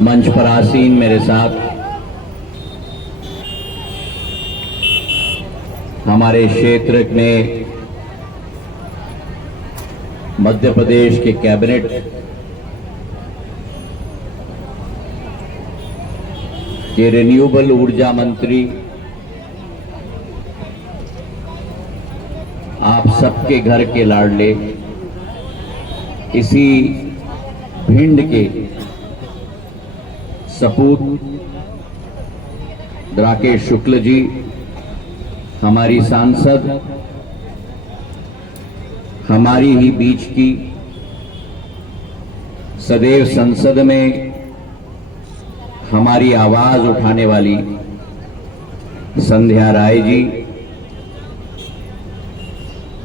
मंच पर आसीन मेरे साथ हमारे क्षेत्र में मध्य प्रदेश के कैबिनेट के रिन्यूएबल ऊर्जा मंत्री, आप सबके घर के लाडले, इसी भिंड के सपूत राकेश शुक्ल जी, हमारी सांसद, हमारी ही बीच की सदैव संसद में हमारी आवाज उठाने वाली संध्या राय जी,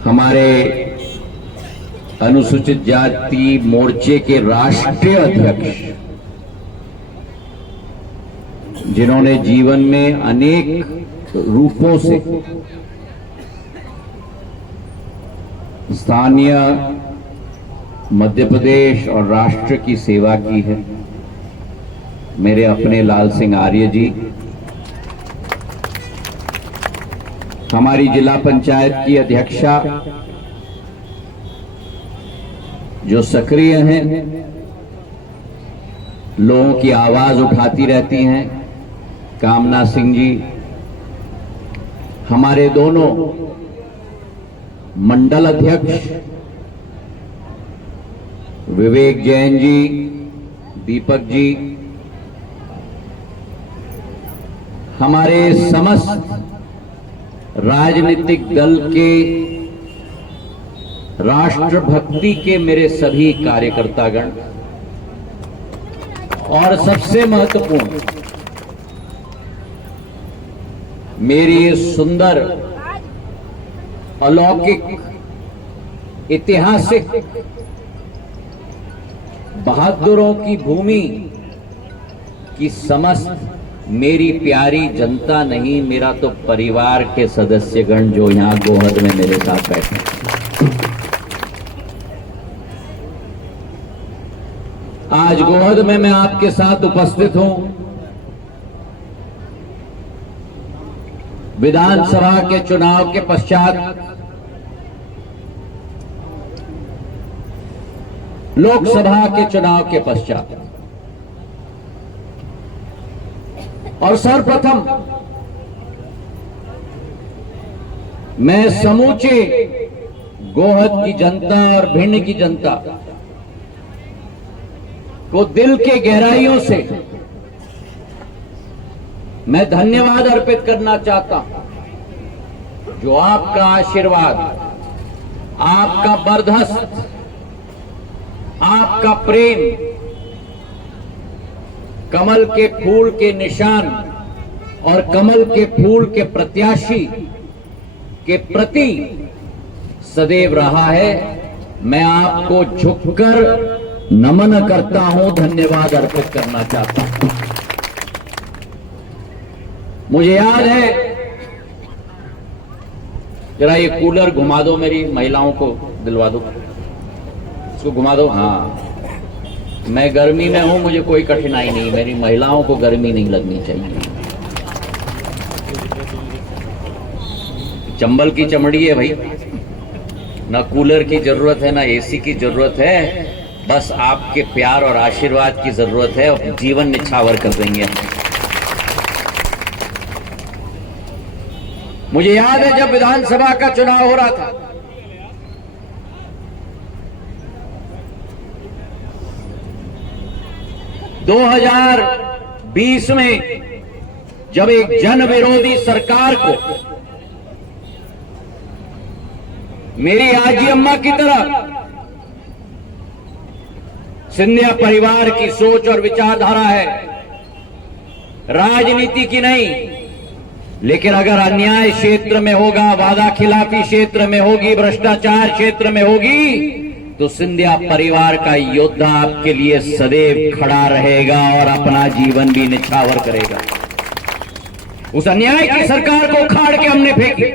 हमारे अनुसूचित जाति मोर्चे के राष्ट्रीय अध्यक्ष, जिन्होंने जीवन में अनेक रूपों से स्थानीय मध्य प्रदेश और राष्ट्र की सेवा की है, मेरे अपने लाल सिंह आर्य जी, हमारी जिला पंचायत की अध्यक्षा जो सक्रिय हैं, लोगों की आवाज उठाती रहती हैं, कामना सिंह जी, हमारे दोनों मंडल अध्यक्ष विवेक जैन जी, दीपक जी, हमारे समस्त राजनीतिक दल के राष्ट्रभक्ति के मेरे सभी कार्यकर्तागण, और सबसे महत्वपूर्ण मेरी ये सुंदर अलौकिक ऐतिहासिक बहादुरों की भूमि की समस्त मेरी प्यारी जनता नहीं, मेरा तो परिवार के सदस्यगण जो यहां गोहद में मेरे साथ बैठे हैं। आज गोहद में मैं आपके साथ उपस्थित हूं विधानसभा के चुनाव के पश्चात लोकसभा के चुनाव के पश्चात, और सर्वप्रथम मैं समूचे गोहद की जनता और भिंड की जनता को दिल के गहराइयों से मैं धन्यवाद अर्पित करना चाहता हूं, जो आपका आशीर्वाद, आपका बर्धस्त, आपका प्रेम, कमल के फूल के निशान और कमल के फूल के प्रत्याशी के प्रति सदैव रहा है। मैं आपको झुककर नमन करता हूं, धन्यवाद अर्पित करना चाहता हूं। मुझे याद है, जरा ये कूलर घुमा दो, मेरी महिलाओं को दिलवा दो, इसको घुमा दो। हाँ, मैं गर्मी में हूं, मुझे कोई कठिनाई नहीं, मेरी महिलाओं को गर्मी नहीं लगनी चाहिए। चंबल की चमड़ी है भाई, ना कूलर की जरूरत है, ना एसी की जरूरत है, बस आपके प्यार और आशीर्वाद की जरूरत है, और जीवन निछावर कर देंगे। मुझे याद है जब विधानसभा का चुनाव हो रहा था, दो 2020 में जब एक जन विरोधी सरकार को मेरी आजी अम्मा की तरह सिंधिया परिवार की सोच और विचारधारा है, राजनीति की नहीं, लेकिन अगर अन्याय क्षेत्र में होगा, वादा खिलाफी क्षेत्र में होगी, भ्रष्टाचार क्षेत्र में होगी, तो सिंधिया परिवार का योद्धा आपके लिए सदैव खड़ा रहेगा और अपना जीवन भी निछावर करेगा। उस अन्याय की सरकार को उखाड़ के हमने फेंकी,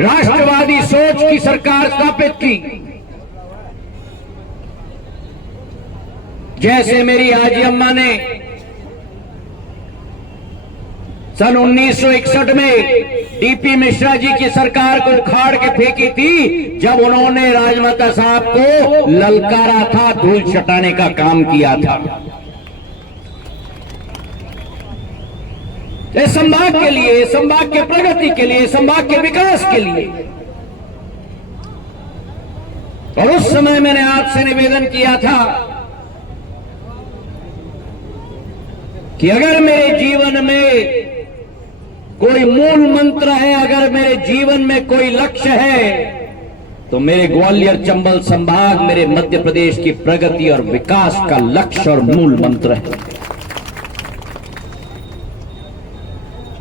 राष्ट्रवादी सोच की सरकार स्थापित की, जैसे मेरी हाजी अम्मा ने सन 1961 में डीपी मिश्रा जी की सरकार को उखाड़ के फेंकी थी, जब उन्होंने राजमाता साहब को ललकारा था, धूल चटाने का काम किया था। इस संभाग के लिए, संभाग के प्रगति के लिए, संभाग के विकास के लिए। और उस समय मैंने आपसे निवेदन किया था कि अगर मेरे जीवन में कोई मूल मंत्र है, अगर मेरे जीवन में कोई लक्ष्य है, तो मेरे ग्वालियर चंबल संभाग, मेरे मध्य प्रदेश की प्रगति और विकास का लक्ष्य और मूल मंत्र है।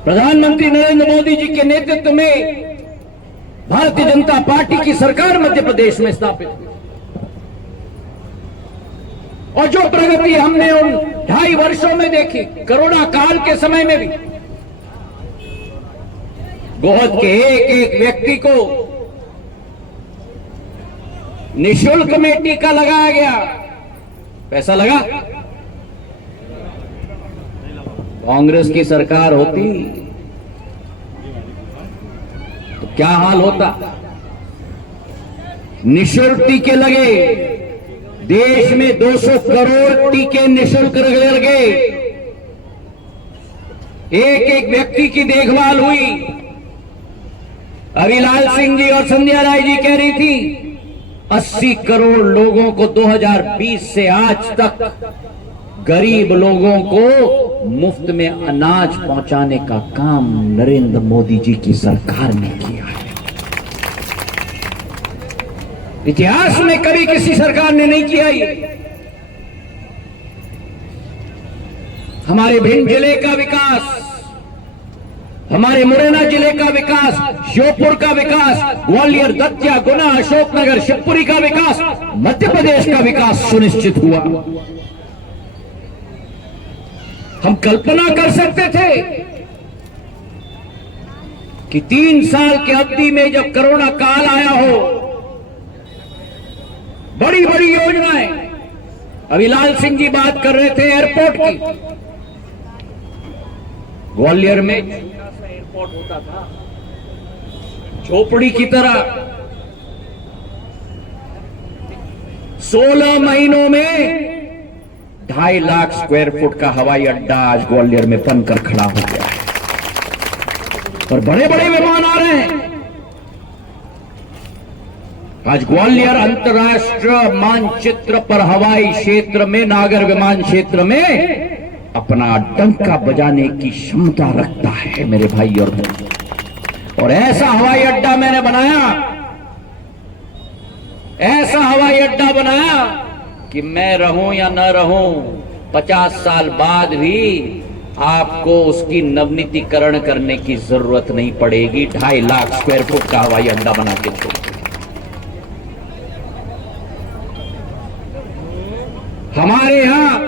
प्रधानमंत्री नरेंद्र मोदी जी के नेतृत्व में भारतीय जनता पार्टी की सरकार मध्य प्रदेश में स्थापित हुई, और जो प्रगति हमने उन 2.5 वर्षों में देखी, कोरोना काल के समय में भी गोहद के एक एक व्यक्ति को निःशुल्क में टीका लगाया गया। पैसा लगा? कांग्रेस की सरकार होती तो क्या हाल होता? निःशुल्क टीके लगे, देश में 200 करोड़ टीके निःशुल्क लगे, एक एक व्यक्ति की देखभाल हुई। अविलाल सिंह जी और संध्या राय जी कह रही थी 80 करोड़ लोगों को 2020 से आज तक गरीब लोगों को मुफ्त में अनाज पहुंचाने का काम नरेंद्र मोदी जी की सरकार ने किया है। इतिहास में कभी किसी सरकार ने नहीं किया ये। हमारे भिंड जिले का विकास, हमारे मुरैना जिले का विकास, श्योपुर का विकास, ग्वालियर, दतिया, गुना, अशोकनगर, शिवपुरी का विकास, मध्य प्रदेश का विकास सुनिश्चित हुआ। हम कल्पना कर सकते थे कि 3 साल की अवधि में जब कोरोना काल आया हो, बड़ी बड़ी योजनाएं, अविलाल सिंह जी बात कर रहे थे एयरपोर्ट की, ग्वालियर में एयरपोर्ट होता था झोपड़ी की तरह, 16 महीनों में 2.5 लाख स्क्वायर फुट का हवाई अड्डा आज ग्वालियर में बनकर खड़ा हो गया है, और बड़े बड़े विमान आ रहे हैं। आज ग्वालियर अंतर्राष्ट्रीय मानचित्र पर हवाई क्षेत्र में, नागर विमान क्षेत्र में अपना डंका बजाने की क्षमता रखता है मेरे भाई और बहन। और ऐसा हवाई अड्डा मैंने बनाया, ऐसा हवाई अड्डा बनाया कि मैं रहूं या न रहूं, 50 साल बाद भी आपको उसकी नवनीतीकरण करने की जरूरत नहीं पड़ेगी। 2.5 लाख स्क्वायर फुट का हवाई अड्डा बना के छोड़। हमारे यहां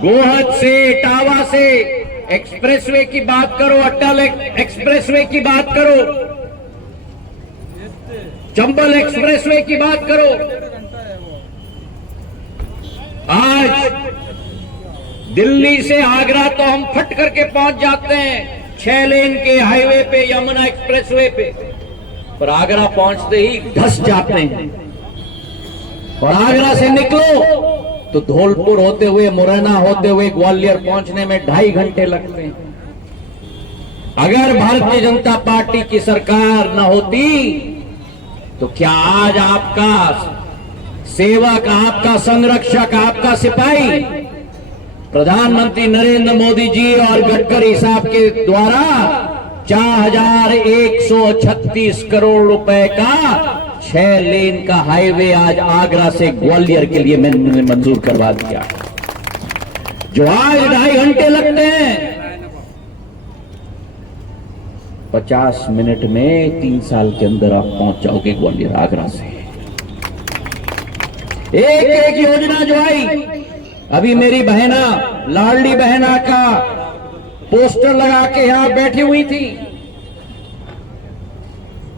गोहद से, इटावा से एक्सप्रेसवे की बात करो, अटल एक्सप्रेसवे की बात करो, चंबल एक्सप्रेसवे की बात करो, आज दिल्ली से आगरा तो हम फट करके पहुंच जाते हैं 6 लेन के हाईवे पे, यमुना एक्सप्रेसवे पे, पर आगरा पहुंचते ही धस जाते हैं। और आगरा से निकलो तो धौलपुर होते हुए, मुरैना होते हुए ग्वालियर पहुंचने में 2.5 घंटे लगते हैं। अगर भारतीय जनता पार्टी की सरकार न होती तो क्या आज आपका सेवक, आपका संरक्षक, आपका सिपाही प्रधानमंत्री नरेंद्र मोदी जी और गडकरी साहब के द्वारा 4136 करोड़ रुपए का 6 लेन का हाईवे आज आगरा से ग्वालियर के लिए मैंने मंजूर करवा दिया, जो आज 2.5 घंटे लगते हैं, 50 मिनट में 3 साल के अंदर आप पहुंच जाओगे ग्वालियर आगरा से। एक एक योजना जो आई, अभी मेरी बहना, लाडली बहना का पोस्टर लगा के यहां बैठी हुई थी।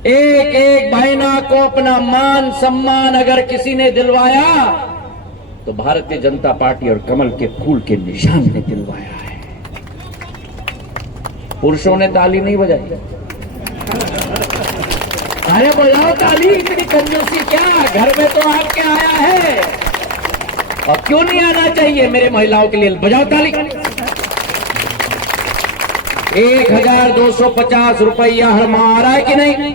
एक एक बहना को अपना मान सम्मान अगर किसी ने दिलवाया तो भारतीय जनता पार्टी और कमल के फूल के निशान ने दिलवाया है। पुरुषों ने ताली नहीं बजाई। अरे बजाओ ताली, इतनी कंजूसी क्या? घर में तो आपके आया है और क्यों नहीं आना चाहिए मेरे महिलाओं के लिए? बजाओ ताली। 1250 रुपया हर माह आ रहा है कि नहीं?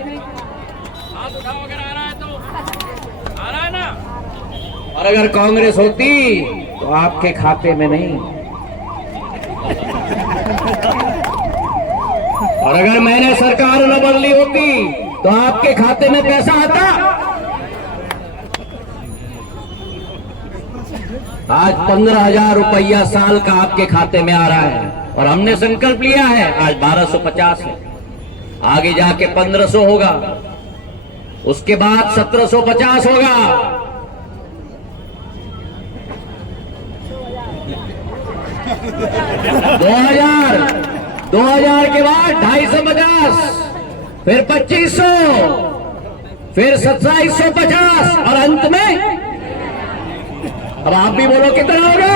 और अगर कांग्रेस होती तो आपके खाते में नहीं, और अगर मैंने सरकार न बदली होती तो आपके खाते में पैसा आता। आज 15,000 रुपया साल का आपके खाते में आ रहा है और हमने संकल्प लिया है आज 1250 है, आगे जाके 1500 होगा, उसके बाद 1750 होगा। 2000 के बाद 250, फिर 2500, फिर 2750 और अंत में अब आप भी बोलो कितना होगा?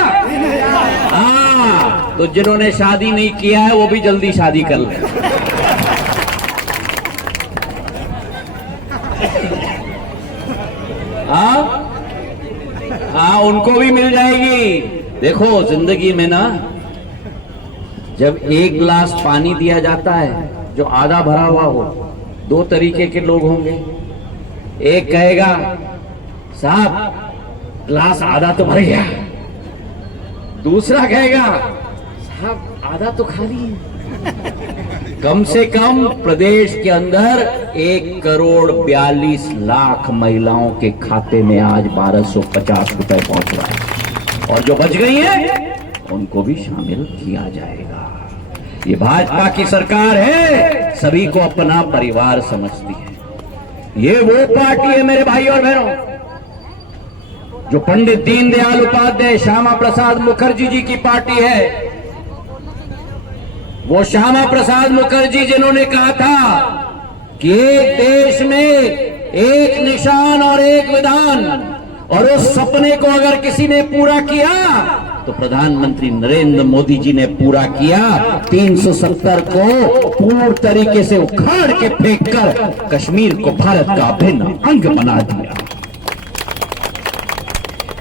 हाँ, तो जिन्होंने शादी नहीं किया है वो भी जल्दी शादी कर ले। हाँ, उनको भी मिल जाएगी। देखो जिंदगी में ना, जब एक गिलास पानी दिया जाता है जो आधा भरा हुआ हो, दो तरीके के लोग होंगे। एक कहेगा साहब गिलास आधा तो भर गया, दूसरा कहेगा साहब आधा तो खाली है। कम से कम प्रदेश के अंदर 1,42,00,000 महिलाओं के खाते में आज 1250 रुपए पहुंच रहा है, और जो बच गई है उनको भी शामिल किया जाएगा। ये भाजपा की सरकार है, सभी को अपना परिवार समझती है। ये वो पार्टी है मेरे भाई और बहनों, जो पंडित दीनदयाल उपाध्याय, श्यामा प्रसाद मुखर्जी जी की पार्टी है। वो श्यामा प्रसाद मुखर्जी जिन्होंने कहा था कि एक देश में एक निशान और एक विधान, और उस सपने को अगर किसी ने पूरा किया तो प्रधानमंत्री नरेंद्र मोदी जी ने पूरा किया। 370 को पूर्ण तरीके से उखाड़ के फेंककर कश्मीर को भारत का अभिन्न अंग बना दिया।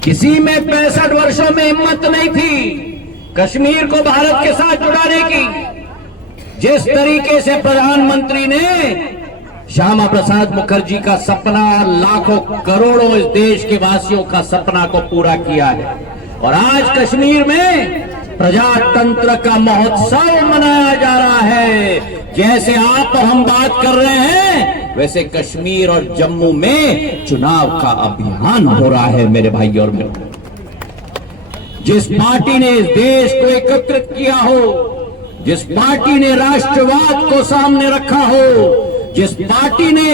किसी में 65 वर्षों में हिम्मत नहीं थी कश्मीर को भारत के साथ जुड़ाने की। जिस तरीके से प्रधानमंत्री ने श्यामा प्रसाद मुखर्जी का सपना, लाखों करोड़ों इस देश के वासियों का सपना को पूरा किया है, और आज कश्मीर में प्रजातंत्र का महोत्सव मनाया जा रहा है। जैसे आप और हम बात कर रहे हैं, वैसे कश्मीर और जम्मू में चुनाव का अभियान हो रहा है मेरे भाई और बहनों। जिस पार्टी ने इस देश को एकत्रित किया हो, जिस पार्टी ने राष्ट्रवाद को सामने रखा हो, जिस पार्टी ने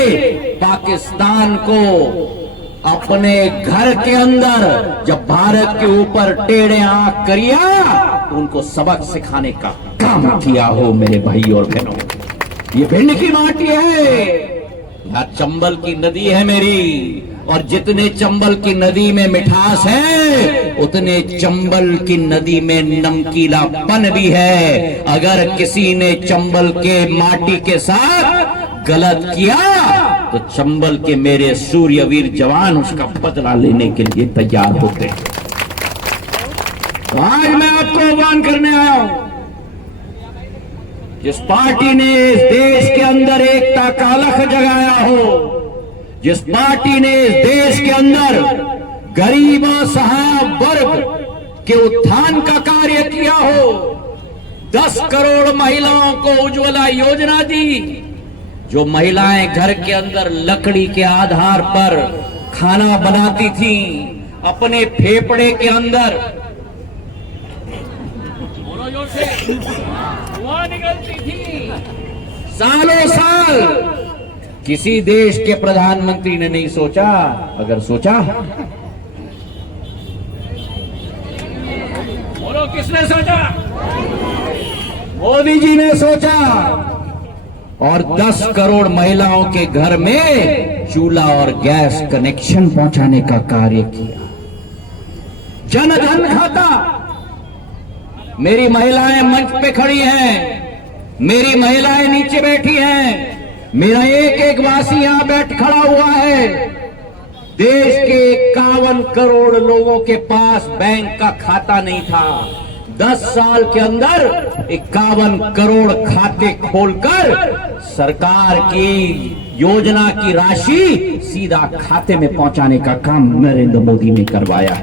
पाकिस्तान को अपने घर के अंदर जब भारत के ऊपर टेढ़े आंख करिया तो उनको सबक सिखाने का काम किया हो मेरे भाई और बहनों, ये भिंड की माटी है, यहाँ चंबल की नदी है मेरी, और जितने चंबल की नदी में मिठास है उतने चंबल की नदी में नमकीलापन भी है। अगर किसी ने चंबल के माटी के साथ गलत किया तो चंबल के मेरे सूर्यवीर जवान उसका बदला लेने के लिए तैयार होते हैं। आज मैं आपको आह्वान करने आया हूं, जिस पार्टी ने इस देश के अंदर एकता का अलख जगाया हो, जिस पार्टी ने इस देश के अंदर गरीब और सहाय वर्ग के उत्थान का कार्य किया हो, 10 करोड़ महिलाओं को उज्ज्वला योजना दी, जो महिलाएं घर के अंदर लकड़ी के आधार पर खाना बनाती थी, अपने फेफड़े के अंदर धुआं निकलती थी, सालों साल किसी देश के प्रधानमंत्री ने नहीं सोचा। अगर सोचा, बोलो किसने सोचा? मोदी जी ने सोचा, और 10 करोड़ महिलाओं के घर में चूल्हा और गैस कनेक्शन पहुंचाने का कार्य किया। जन धन खाता। मेरी महिलाएं मंच पे खड़ी हैं, मेरी महिलाएं नीचे बैठी हैं, मेरा एक एक वासी यहां बैठ खड़ा हुआ है। देश के 51 करोड़ लोगों के पास बैंक का खाता नहीं था। 10 साल के अंदर 51 करोड़ खाते खोलकर सरकार की योजना की राशि सीधा खाते में पहुंचाने का काम नरेंद्र मोदी ने करवाया है।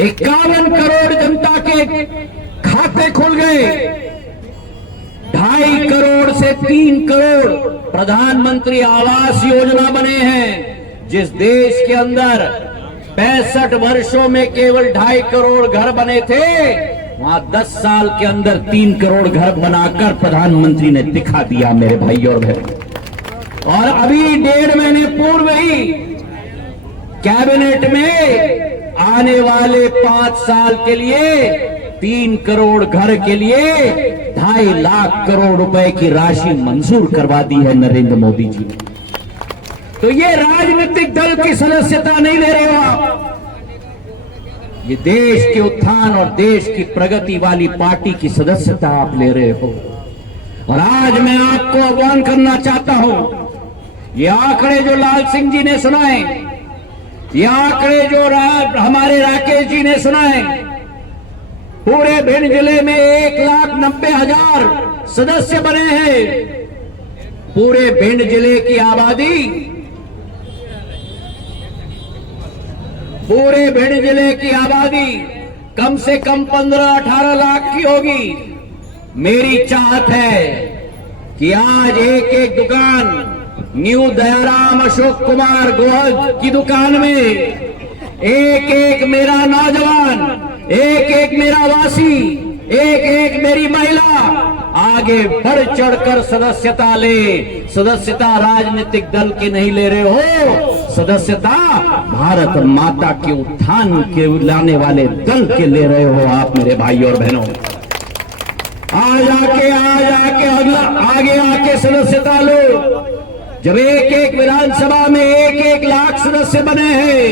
51 करोड़ जनता के खाते खुल गए। 2.5 करोड़ से 3 करोड़ प्रधानमंत्री आवास योजना बने हैं। जिस देश के अंदर 65 वर्षों में केवल 2.5 करोड़ घर बने थे, वहां 10 साल के अंदर 3 करोड़ घर बनाकर प्रधानमंत्री ने दिखा दिया मेरे भाई और बहन। और अभी 1.5 महीने पूर्व ही कैबिनेट में आने वाले 5 साल के लिए 3 करोड़ घर के लिए 2.5 लाख करोड़ रुपए की राशि मंजूर करवा दी है नरेंद्र मोदी जी। तो ये राजनीतिक दल की सदस्यता नहीं ले रहे हो आप, ये देश के उत्थान और देश की प्रगति वाली पार्टी की सदस्यता आप ले रहे हो। और आज मैं आपको आह्वान करना चाहता हूं, ये आंकड़े जो लाल सिंह जी ने सुनाए, ये आंकड़े जो हमारे राकेश जी ने सुनाए, पूरे भिंड जिले में 1,90,000 सदस्य बने हैं। पूरे भिंड जिले की आबादी, पूरे भिंड जिले की आबादी कम से कम 15-18 लाख की होगी। मेरी चाहत है कि आज एक एक दुकान न्यू दयाराम अशोक कुमार गोहद की दुकान में एक एक मेरा नौजवान, एक एक मेरा वासी, एक एक मेरी महिला आगे बढ़ चढ़कर सदस्यता ले। सदस्यता राजनीतिक दल की नहीं ले रहे हो, सदस्यता भारत माता के उत्थान के लाने वाले दल के ले रहे हो आप मेरे भाई और बहनों। आज आके आगे आके सदस्यता लो। जब एक एक विधानसभा में 1-1 लाख सदस्य बने हैं,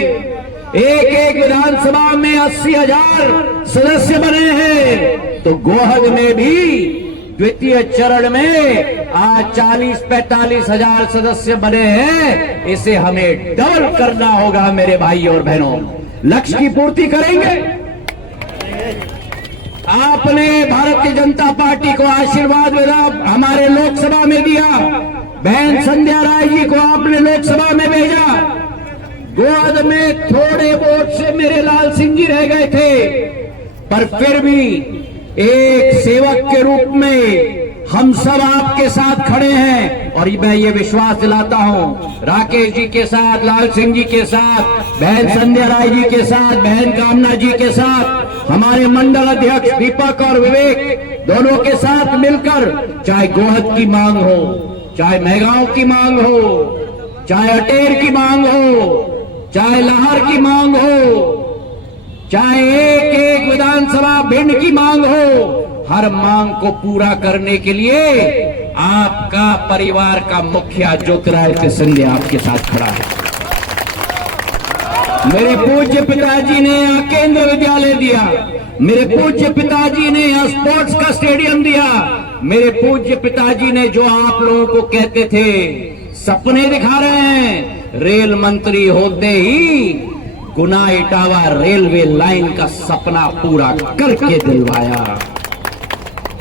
एक एक विधानसभा में 80,000 सदस्य बने हैं, तो गोहद में भी द्वितीय चरण में आज 40-45 हजार सदस्य बने हैं। इसे हमें डबल करना होगा मेरे भाई और बहनों। लक्ष्य की पूर्ति करेंगे। आपने भारतीय जनता पार्टी को आशीर्वाद हमारे लोकसभा में दिया, बहन संध्या राय जी को आपने लोकसभा में भेजा। गोहद में थोड़े वोट से मेरे लाल सिंह जी रह गए थे, पर फिर भी एक सेवक के रूप में हम सब आपके साथ खड़े हैं। और मैं ये विश्वास दिलाता हूं, राकेश जी के साथ, लाल सिंह जी के साथ, बहन संध्या राय जी के साथ, बहन कामना जी के साथ, हमारे मंडल अध्यक्ष दीपक और विवेक दोनों के साथ मिलकर, चाहे गोहद की मांग हो, चाहे मेहगांव की मांग हो, चाहे अटेर की मांग हो, चाहे लाहौर की मांग हो, चाहे एक एक विधानसभा भिंड की मांग हो, हर मांग को पूरा करने के लिए आपका परिवार का मुखिया ज्योतिरादित्य सिंधिया आपके साथ खड़ा है। मेरे पूज्य पिताजी ने यहाँ केंद्र विद्यालय दिया, मेरे पूज्य पिताजी ने यहाँ स्पोर्ट्स का स्टेडियम दिया, मेरे पूज्य पिताजी ने जो आप लोगों को कहते थे सपने दिखा रहे हैं, रेल मंत्री होते ही गुना इटावा रेलवे लाइन का सपना पूरा करके दिलवाया।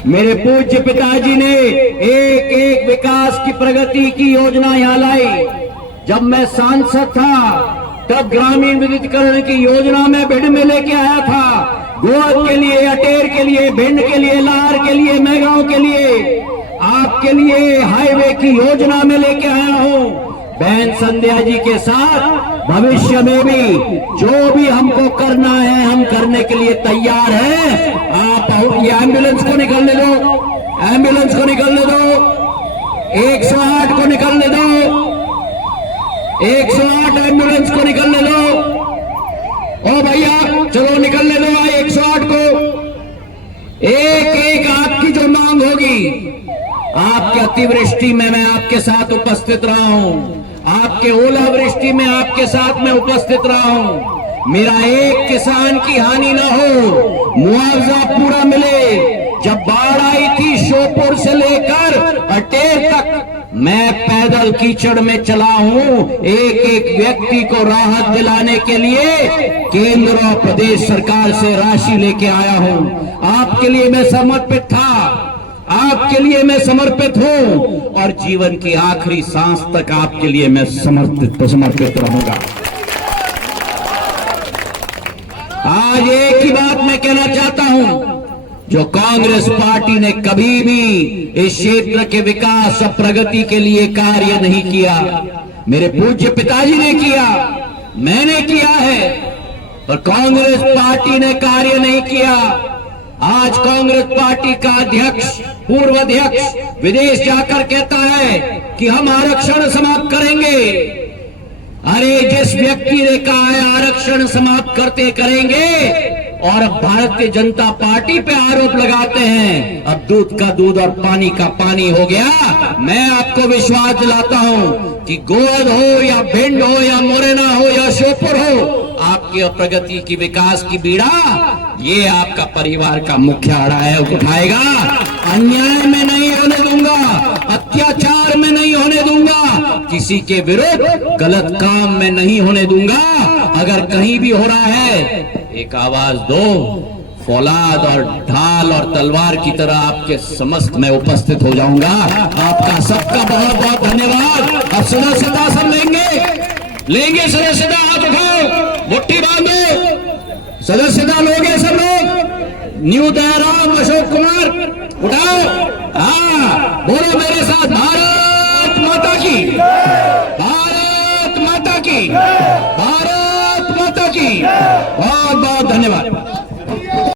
मेरे पूज्य पिताजी ने एक एक विकास की प्रगति की योजना यहां लाई। जब मैं सांसद था तब ग्रामीण विद्युतीकरण की योजना में भिंड में लेके आया था। गोहद के लिए, अटेर के लिए, भिंड के लिए, लाहौर के लिए, मेहगांव के लिए, आपके लिए हाईवे की योजना में लेके आया हूं। बहन संध्या जी के साथ भविष्य में भी जो भी हमको करना है हम करने के लिए तैयार हैं। आप ये एम्बुलेंस को निकलने दो, एम्बुलेंस को निकलने दो, 108 को निकलने दो, 108 एम्बुलेंस को निकलने दो। ओ भैया चलो निकलने दो 108 को। एक एक आपकी जो मांग होगी, आपकी अतिवृष्टि में मैं आपके साथ उपस्थित रहा हूं, आपके ओलावृष्टि में आपके साथ में उपस्थित रहा हूं, मेरा एक किसान की हानि ना हो, मुआवजा पूरा मिले। जब बाढ़ आई थी श्योपुर से लेकर अटेर तक, मैं पैदल कीचड़ में चला हूं। एक एक व्यक्ति को राहत दिलाने के लिए केंद्र और प्रदेश सरकार से राशि लेके आया हूं। आपके लिए मैं समर्पित था, आपके लिए मैं समर्पित हूं और जीवन की आखिरी सांस तक आपके लिए मैं समर्पित रहूंगा। आज एक ही बात मैं कहना चाहता हूं, जो कांग्रेस पार्टी ने कभी भी इस क्षेत्र के विकास और प्रगति के लिए कार्य नहीं किया। मेरे पूज्य पिताजी ने किया, मैंने किया है, पर कांग्रेस पार्टी ने कार्य नहीं किया। आज कांग्रेस पार्टी का अध्यक्ष, पूर्व अध्यक्ष विदेश जाकर कहता है कि हम आरक्षण समाप्त करेंगे। अरे जिस व्यक्ति ने कहा है आरक्षण समाप्त करते करेंगे और अब भारतीय जनता पार्टी पे आरोप लगाते हैं अब दूध का दूध और पानी का पानी हो गया। मैं आपको विश्वास दिलाता हूं कि गोद हो या भिंड हो या मोरेना हो या श्योपुर हो, आपकी प्रगति की विकास की बीड़ा ये आपका परिवार का मुखिया उठाएगा। अन्याय में नहीं होने दूंगा, अत्याचार में नहीं होने दूंगा, किसी के विरुद्ध गलत काम में नहीं होने दूंगा। अगर कहीं भी हो रहा है एक आवाज दो, फौलाद और ढाल और तलवार की तरह आपके समस्त में उपस्थित हो जाऊंगा। आपका सबका बहुत बहुत धन्यवाद। अब सदस्यता सब लेंगे सदस्यता, हाथ उठाओ, मुट्ठी बांधो, सदस्यता लोगे सब लोग। न्यू दयाराम अशोक कुमार उठाओ, हाँ बोलो मेरे साथ, भारत माता की, भारत माता की, भारत माता की। बहुत बहुत धन्यवाद।